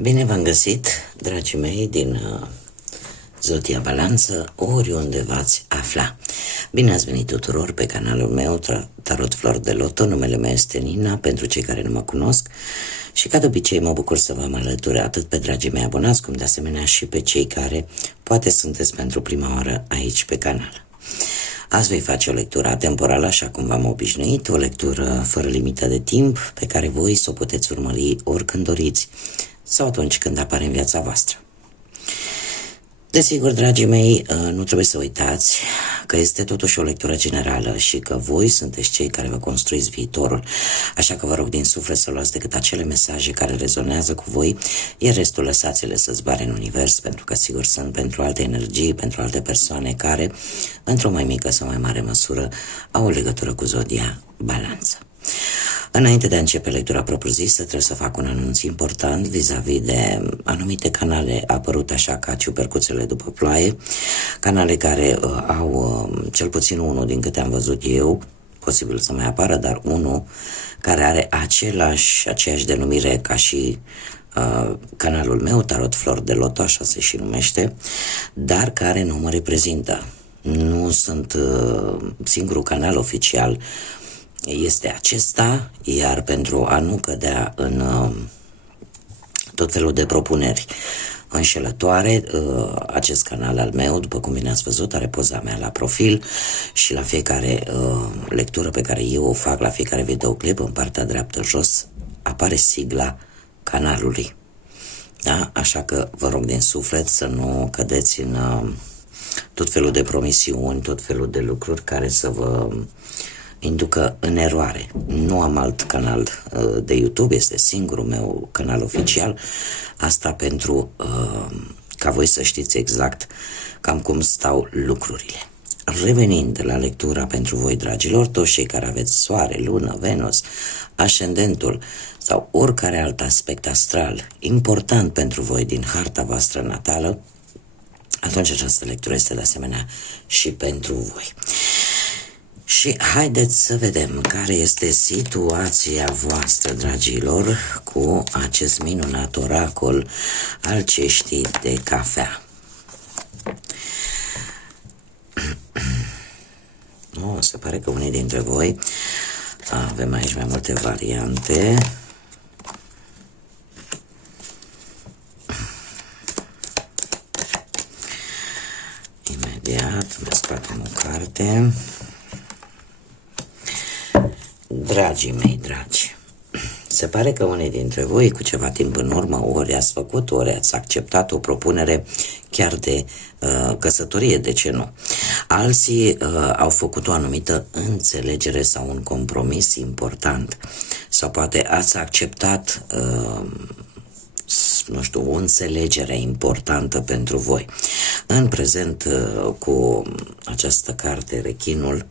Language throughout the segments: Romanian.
Bine v-am găsit, dragii mei, din Zodia Balanță, oriunde v-ați afla. Bine ați venit tuturor pe canalul meu, Tarot Flor de Loto. Numele meu este Nina, pentru cei care nu mă cunosc. Și ca de obicei mă bucur să vă am alături atât pe dragii mei abonați, cum de asemenea și pe cei care poate sunteți pentru prima oară aici pe canal. Azi voi face o lectură atemporală, așa cum v-am obișnuit, o lectură fără limită de timp, pe care voi să o puteți urmări oricând doriți sau atunci când apare în viața voastră. Desigur, dragii mei, nu trebuie să uitați că este totuși o lectură generală și că voi sunteți cei care vă construiți viitorul, așa că vă rog din suflet să luați decât acele mesaje care rezonează cu voi, iar restul lăsați-le să zboare în univers, pentru că sigur sunt pentru alte energii, pentru alte persoane care, într-o mai mică sau mai mare măsură, au o legătură cu Zodia Balanță. Înainte de a începe lectura propriu-zisă, trebuie să fac un anunț important vis-a-vis de anumite canale apărute așa ca ciupercuțele după ploaie, canale care au cel puțin unul din câte am văzut eu, posibil să mai apară, dar unul care are aceeași denumire ca și canalul meu, Tarot Flor de Loto, așa se și numește, dar care nu mă reprezintă. Nu sunt singurul canal oficial, este acesta, iar pentru a nu cădea în tot felul de propuneri înșelătoare, acest canal al meu, după cum bine ați văzut, are poza mea la profil și la fiecare lectură pe care eu o fac, la fiecare videoclip, în partea dreaptă jos, apare sigla canalului. Da? Așa că vă rog din suflet să nu cădeți în tot felul de promisiuni, tot felul de lucruri care să vă inducă în eroare. Nu am alt canal de YouTube, este singurul meu canal oficial. Asta pentru ca voi să știți exact cam cum stau lucrurile. Revenind la lectura pentru voi, dragilor, toți cei care aveți soare, lună, Venus, ascendentul sau oricare alt aspect astral important pentru voi din harta voastră natală, atunci această lectură este de asemenea și pentru voi. Și haideți să vedem care este situația voastră, dragilor, cu acest minunat oracol al ceștii de cafea. Se pare că unii dintre voi avem aici mai multe variante. Imediat îmi scoatem o carte. Dragii mei dragi, se pare că unii dintre voi cu ceva timp în urmă ori ați făcut, ori ați acceptat o propunere chiar de căsătorie, de ce nu? Alții au făcut o anumită înțelegere sau un compromis important, sau poate ați acceptat nu știu, o înțelegere importantă pentru voi. În prezent, cu această carte, Rechinul,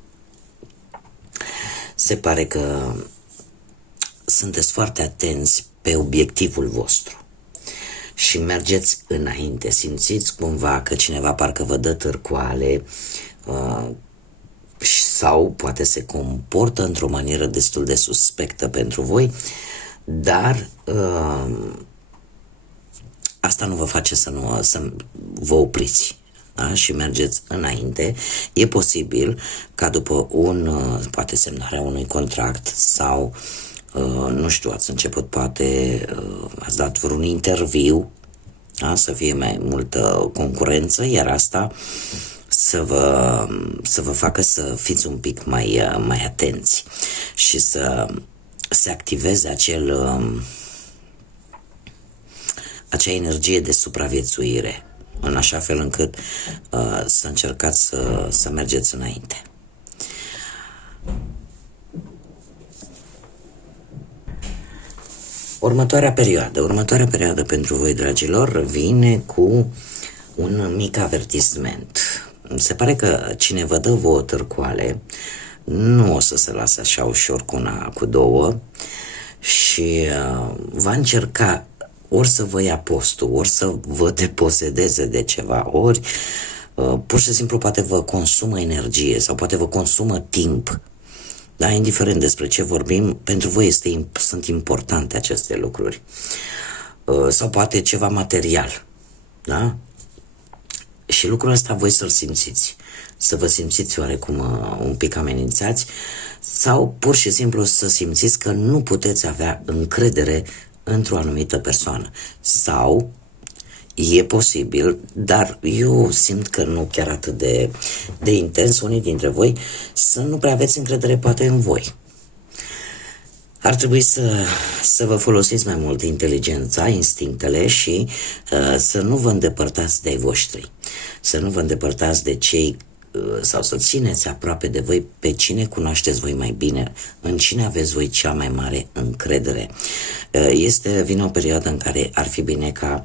se pare că sunteți foarte atenți pe obiectivul vostru și mergeți înainte. Simțiți cumva că cineva parcă vă dă târcoale sau poate se comportă într-o manieră destul de suspectă pentru voi, dar asta nu vă face să vă opriți. Da? Și mergeți înainte. E posibil ca după poate semnarea unui contract sau nu știu, ați început, poate ați dat vreun interviu, da? Să fie mai multă concurență, iar asta să vă facă să fiți un pic mai atenți și să se activeze acea energie de supraviețuire, în așa fel încât să încercați să mergeți înainte. Următoarea perioadă pentru voi, dragilor, vine cu un mic avertisment. Se pare că cine vă dă vouă târcoale nu o să se lase așa ușor cu una, cu două și va încerca ori să vă ia postul, ori să vă deposedeze de ceva, ori pur și simplu poate vă consumă energie sau poate vă consumă timp. Da, indiferent despre ce vorbim, pentru voi sunt importante aceste lucruri. sau poate ceva material, da? Și lucrul ăsta voi să-l simțiți, să vă simțiți oarecum un pic amenințați sau pur și simplu să simțiți că nu puteți avea încredere într-o anumită persoană. Sau e posibil, dar eu simt că nu chiar atât de intens, unii dintre voi, să nu prea aveți încredere poate în voi. Ar trebui să vă folosiți mai mult inteligența, instinctele și să nu vă îndepărtați de ai voștri. Să nu vă îndepărtați de cei sau să țineți aproape de voi pe cine cunoașteți voi mai bine, în cine aveți voi cea mai mare încredere. Vine o perioadă în care ar fi bine ca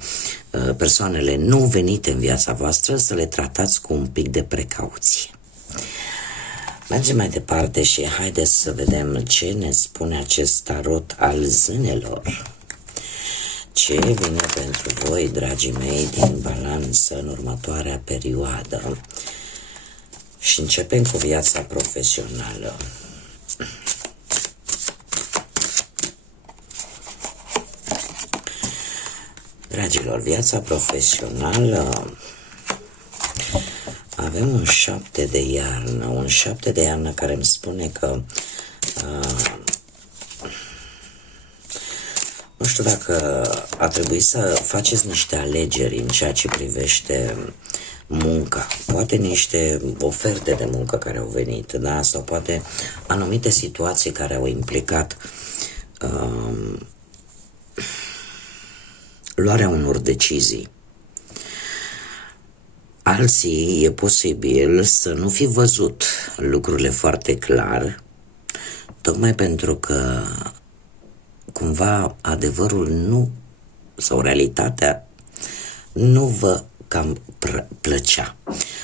persoanele nu venite în viața voastră să le tratați cu un pic de precauție. Mergem mai departe și haideți să vedem ce ne spune acest tarot al zânelor. Ce vine pentru voi, dragii mei, din balanță în următoarea perioadă? Și începem cu viața profesională. Dragilor, viața profesională, avem un 7 de iarnă, un 7 de iarnă care îmi spune că nu știu dacă a trebuit să faceți niște alegeri în ceea ce privește munca, poate niște oferte de muncă care au venit, da? Sau poate anumite situații care au implicat luarea unor decizii. Alții e posibil să nu fi văzut lucrurile foarte clar, tocmai pentru că cumva adevărul nu, sau realitatea nu vă cam plăcea,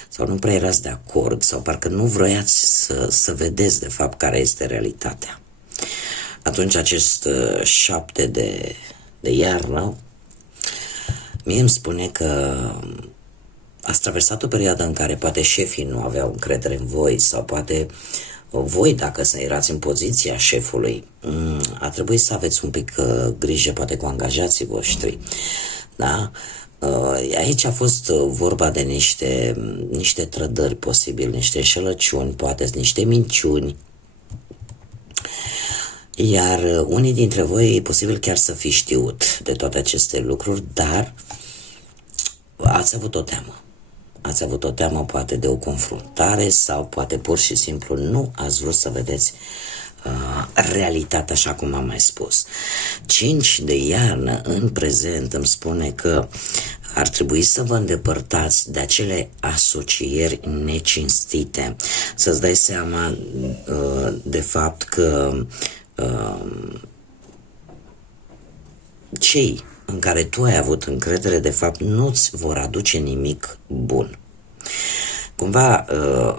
sau nu prea erați de acord, sau parcă nu vroiați să vedeți de fapt care este realitatea. Atunci acest 7 de iarnă mie îmi spune că ați traversat o perioadă în care poate șefii nu aveau încredere în voi, sau poate voi, dacă să erați în poziția șefului, a trebuit să aveți un pic grijă poate cu angajații voștri, da? Aici a fost vorba de niște trădări posibil, niște înșelăciuni, poate niște minciuni, iar unii dintre voi e posibil chiar să fi știut de toate aceste lucruri, dar ați avut o teamă. Ați avut o teamă poate de o confruntare sau poate pur și simplu nu ați vrut să vedeți realitatea așa cum am mai spus. 5 de iarnă în prezent îmi spune că ar trebui să vă îndepărtați de acele asocieri necinstite, să-ți dai seama de fapt că cei în care tu ai avut încredere, de fapt, nu-ți vor aduce nimic bun. Cumva,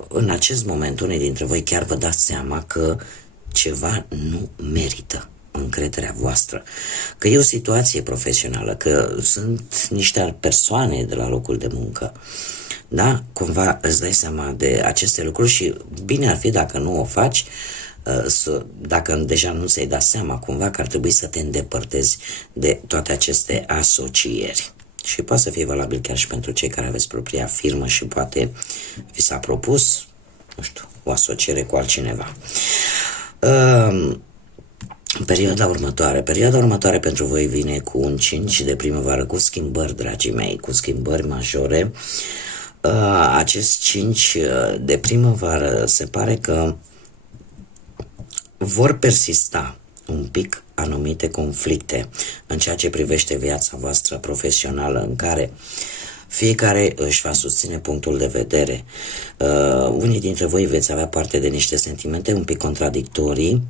în acest moment, unii dintre voi chiar vă dați seama că ceva nu merită încrederea voastră, că e o situație profesională, că sunt niște persoane de la locul de muncă, da? Cumva îți dai seama de aceste lucruri și bine ar fi dacă nu o faci, dacă deja nu ți-ai dat seama cumva că ar trebui să te îndepărtezi de toate aceste asocieri. Și poate să fie valabil chiar și pentru cei care aveți propria firmă și poate vi s-a propus, nu știu, o asociere cu altcineva. Perioada următoare pentru voi vine cu un 5 de primăvară, cu schimbări, dragii mei, cu schimbări majore. Acest 5 de primăvară se pare că vor persista un pic anumite conflicte în ceea ce privește viața voastră profesională, în care fiecare își va susține punctul de vedere. Unii dintre voi veți avea parte de niște sentimente un pic contradictorii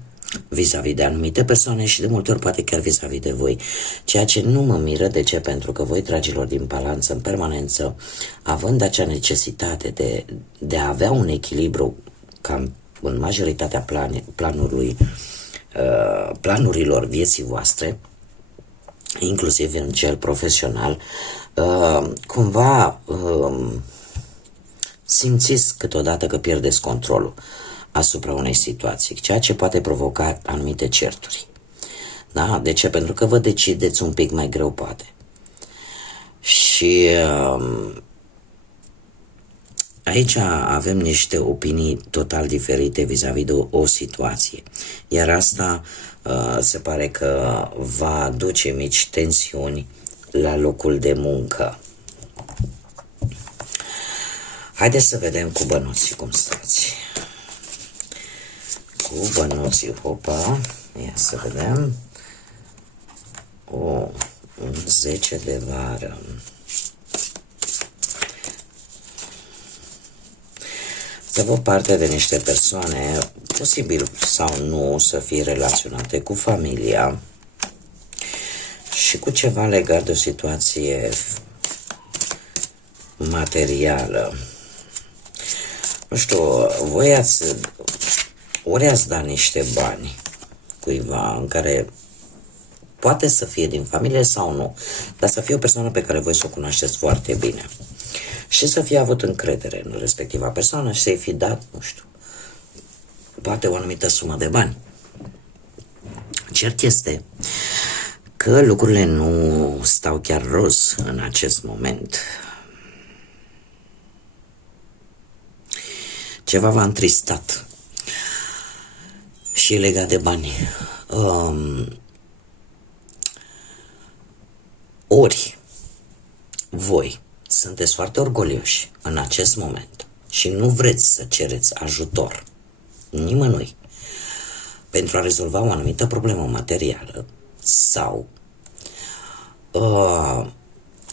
vis-a-vis de anumite persoane și de multe ori poate chiar vis-a-vis de voi. Ceea ce nu mă miră. De ce? Pentru că voi, dragilor, din balanță, în permanență, având acea necesitate de a avea un echilibru cam în majoritatea planurilor vieții voastre, inclusiv în cel profesional, cumva simțiți câteodată că pierdeți controlul asupra unei situații, ceea ce poate provoca anumite certuri. Da? De ce? Pentru că vă decideți un pic mai greu, poate. Și aici avem niște opinii total diferite vis-a-vis de o situație. Iar asta se pare că va aduce mici tensiuni la locul de muncă. Haideți să vedem cu bănuții cum stați. Cu bănuții, hopa, ia să vedem. Un 10 de vară. Să vă parte de niște persoane, posibil sau nu, să fie relaționate cu familia și cu ceva legat de o situație materială. Nu știu, voi ori ați dat niște bani cuiva în care poate să fie din familie sau nu, dar să fie o persoană pe care voi să o cunoașteți foarte bine și să fie avut încredere în respectiva persoană și să-i fi dat, nu știu, poate o anumită sumă de bani. Cert este că lucrurile nu stau chiar roz în acest moment. Ceva v-a întristat și e legat de bani. Ori voi sunteți foarte orgolioși în acest moment și nu vreți să cereți ajutor nimănui pentru a rezolva o anumită problemă materială sau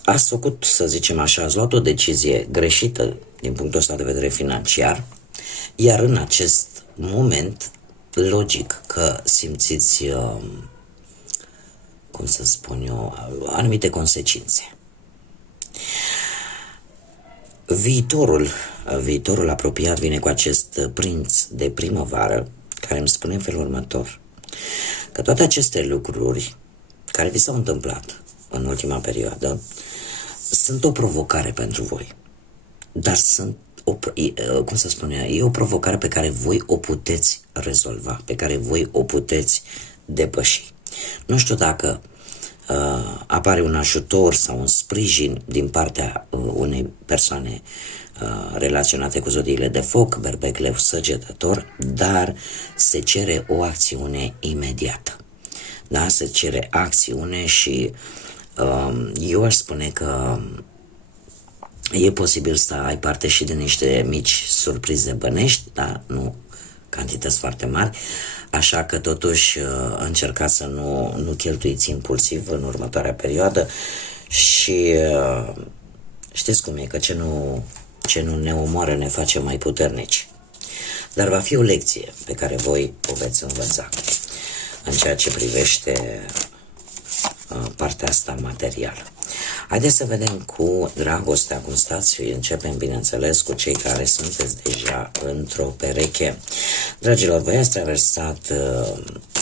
ați făcut, să zicem așa, ați luat o decizie greșită din punctul ăsta de vedere financiar, iar în acest moment, logic că simțiți, cum să spun eu, anumite consecințe. Viitorul apropiat vine cu acest prinț de primăvară care îmi spune în felul următor, că toate aceste lucruri care vi s-au întâmplat în ultima perioadă sunt o provocare pentru voi, dar sunt cum să spun eu, e o provocare pe care voi o puteți rezolva, pe care voi o puteți depăși. Nu știu dacă apare un ajutor sau un sprijin din partea unei persoane relaționate cu zodiile de foc, berbec, leu, săgetător, dar se cere o acțiune imediată. Da? Se cere acțiune și eu aș spune că e posibil să ai parte și de niște mici surprize bănești, dar nu cantități foarte mari, așa că totuși încercați să nu cheltuiți impulsiv în următoarea perioadă și știți cum e, că ce nu ne omoară ne face mai puternici. Dar va fi o lecție pe care voi o veți învăța în ceea ce privește partea asta materială. Haideți să vedem cu dragostea cum stați. Începem, bineînțeles, cu cei care sunteți deja într-o pereche. Dragilor, voi ați traversat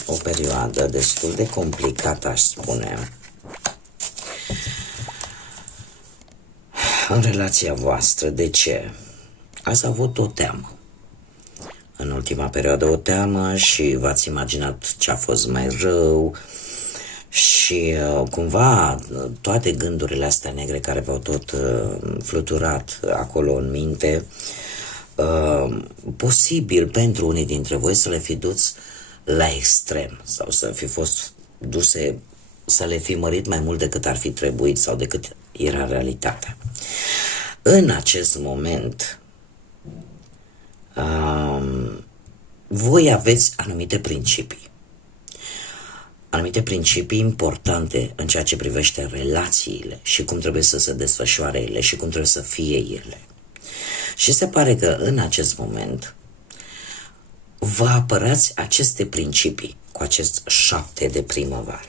o perioadă destul de complicată, aș spune, în relația voastră. De ce? Ați avut o teamă. În ultima perioadă o teamă și v-ați imaginat ce a fost mai rău și cumva toate gândurile astea negre care v-au tot fluturat acolo în minte, posibil pentru unii dintre voi să le fi dus la extrem sau să fi fost duse, să le fi mărit mai mult decât ar fi trebuit sau decât era realitatea. În acest moment voi aveți anumite principii importante în ceea ce privește relațiile și cum trebuie să se desfășoare ele și cum trebuie să fie ele. Și se pare că în acest moment vă apărați aceste principii cu acest 7 de primăvară.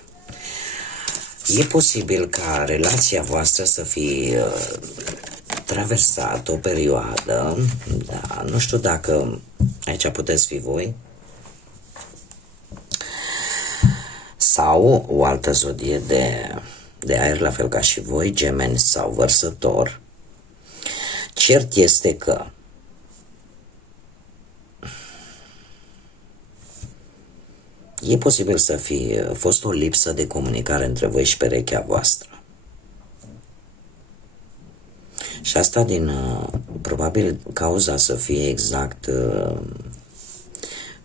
E posibil ca relația voastră să fie traversat o perioadă, da, nu știu dacă aici puteți fi voi, sau o altă zodie de aer, la fel ca și voi, Gemeni sau Vărsător. Cert este că E posibil să fie fost o lipsă de comunicare între voi și perechea voastră. Și asta din, probabil, cauza să fie exact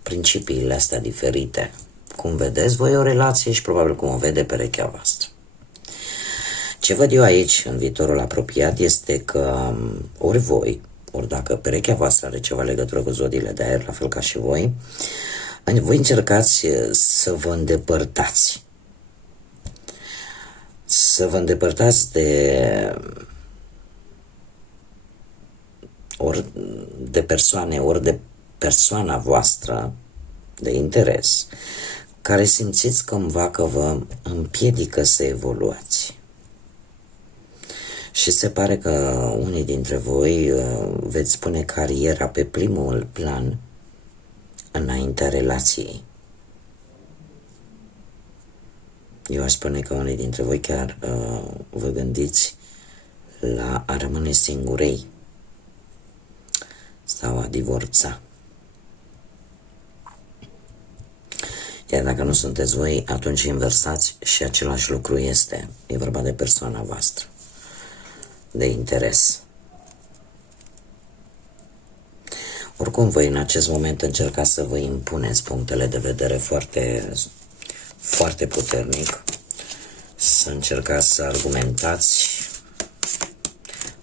principiile astea diferite. Cum vedeți voi o relație și probabil cum o vede perechea voastră. Ce văd eu aici, în viitorul apropiat, este că ori voi, ori dacă perechea voastră are ceva legătură cu zodiile de aer, la fel ca și voi încercați să vă îndepărtați. Să vă îndepărtați ori de persoane, ori de persoana voastră de interes, care simțiți cumva că vă împiedică să evoluați. Și se pare că unii dintre voi veți pune cariera pe primul plan înaintea relației. Eu aș spune că unii dintre voi chiar vă gândiți la a rămâne singurei sau a divorța. Iar dacă nu sunteți voi, atunci inversați și același lucru este. E vorba de persoana voastră, de interes. Oricum, voi în acest moment încercați să vă impuneți punctele de vedere foarte, foarte puternic, să încercați să argumentați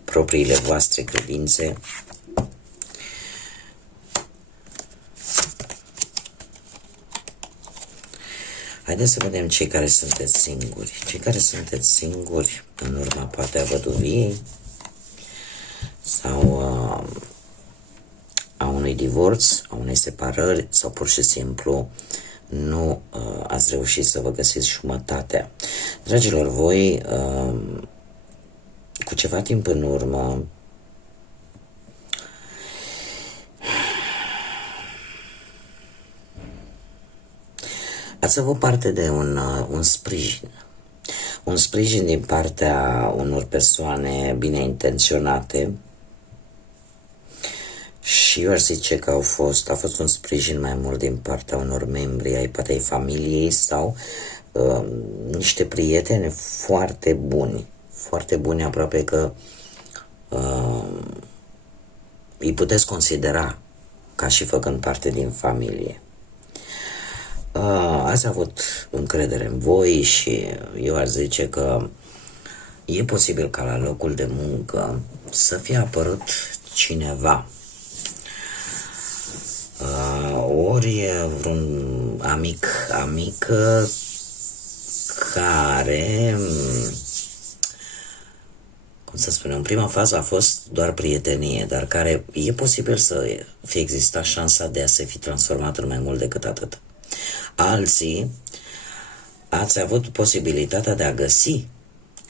propriile voastre credințe. Haideți să vedem cei care sunteți singuri. Cei care sunteți singuri în urma poate a văduviei sau a unui divorț, a unei separări sau pur și simplu nu ați reușit să vă găsiți jumătatea. Dragilor, voi cu ceva timp în urmă ați avut parte de un sprijin. Un sprijin din partea unor persoane bine intenționate și eu aș zice că a fost un sprijin mai mult din partea unor membri ai poate ai familiei sau niște prieteni foarte buni, aproape că îi puteți considera ca și făcând parte din familie. Ați avut încredere în voi și eu aș zice că e posibil ca la locul de muncă să fie apărut cineva, ori vreun amică care, cum să spunem, în prima fază a fost doar prietenie, dar care e posibil să fie existat șansa de a se fi transformat în mai mult decât atât. Alții ați avut posibilitatea de a găsi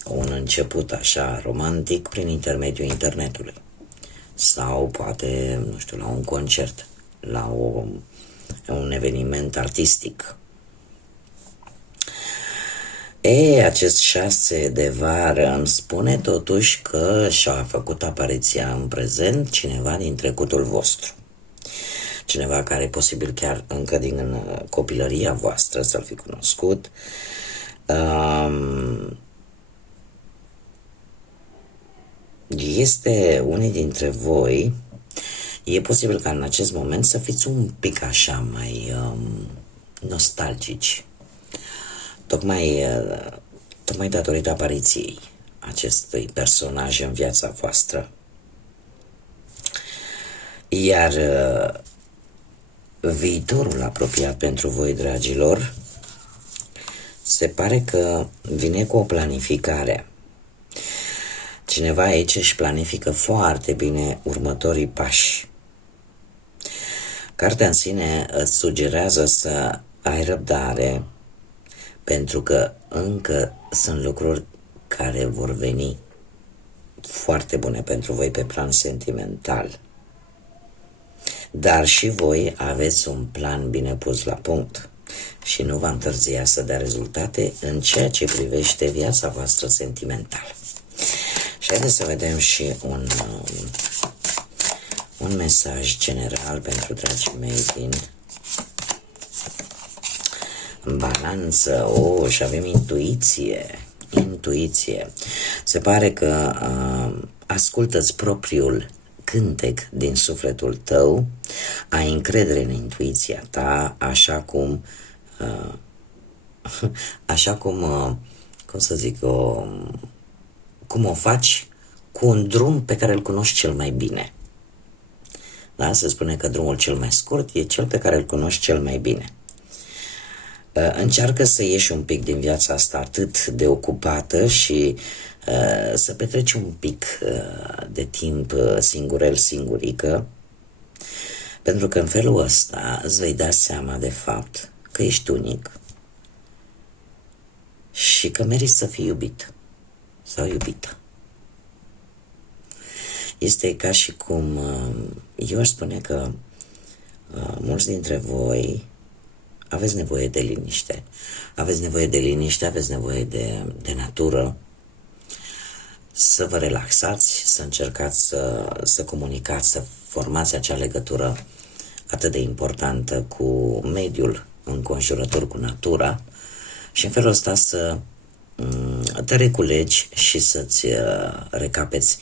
un început așa romantic prin intermediul internetului sau poate, nu știu, la un concert, la un eveniment artistic. Acest 6 de vară îmi spune totuși că și-a făcut apariția în prezent cineva din trecutul vostru. Cineva care posibil chiar încă din copilăria voastră să-l fi cunoscut. Este unii dintre voi, e posibil ca în acest moment să fiți un pic așa mai nostalgici, tocmai datorită apariției acestui personaj în viața voastră. Iar viitorul apropiat pentru voi, dragilor, se pare că vine cu o planificare. Cineva aici își planifică foarte bine următorii pași. Cartea în sine îți sugerează să ai răbdare, pentru că încă sunt lucruri care vor veni foarte bune pentru voi pe plan sentimental. Dar și voi aveți un plan bine pus la punct și nu va întârzia să dea rezultate în ceea ce privește viața voastră sentimentală. Și haideți să vedem și un mesaj general pentru dragii mei din Balanță, și avem intuiție. Se pare că ascultă-ți propriul cântec din sufletul tău, ai încredere în intuiția ta, așa cum cum să zic, cum o faci cu un drum pe care îl cunoști cel mai bine. Da? Se spune că drumul cel mai scurt e cel pe care îl cunoști cel mai bine. Încearcă să ieși un pic din viața asta atât de ocupată și să petreci un pic de timp singurel-singurică, pentru că în felul ăsta îți vei da seama de fapt că ești unic și că meriți să fii iubit sau iubită. Este ca și cum, eu aș spune că mulți dintre voi aveți nevoie de liniște. Aveți nevoie de liniște, aveți nevoie de natură, să vă relaxați, să încercați să comunicați, să formați acea legătură atât de importantă cu mediul înconjurător, cu natura, și în felul ăsta să te reculegi și să-ți recapeți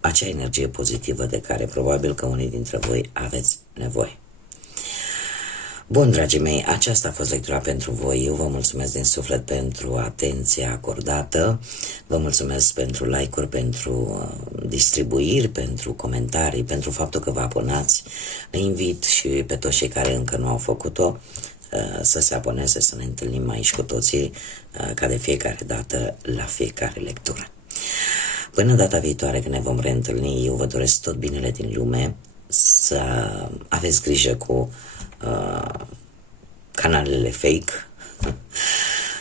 acea energie pozitivă de care probabil că unii dintre voi aveți nevoie. Bun, dragii mei, aceasta a fost lectura pentru voi. Eu vă mulțumesc din suflet pentru atenția acordată, vă mulțumesc pentru like-uri, pentru distribuiri, pentru comentarii, pentru faptul că vă abonați. Îi invit și pe toți cei care încă nu au făcut-o să se aboneze, să ne întâlnim aici cu toții, ca de fiecare dată, la fiecare lectură. Până data viitoare când ne vom reîntâlni, eu vă doresc tot binele din lume, să aveți grijă cu canalele fake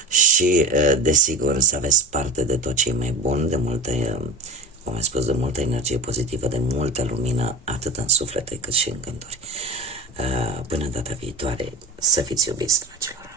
și, desigur, să aveți parte de tot ce e mai bun, de multe, cum am spus, de multă energie pozitivă, de multă lumină, atât în suflete cât și în gânduri. Până data viitoare, să fiți iubiți, dragilor!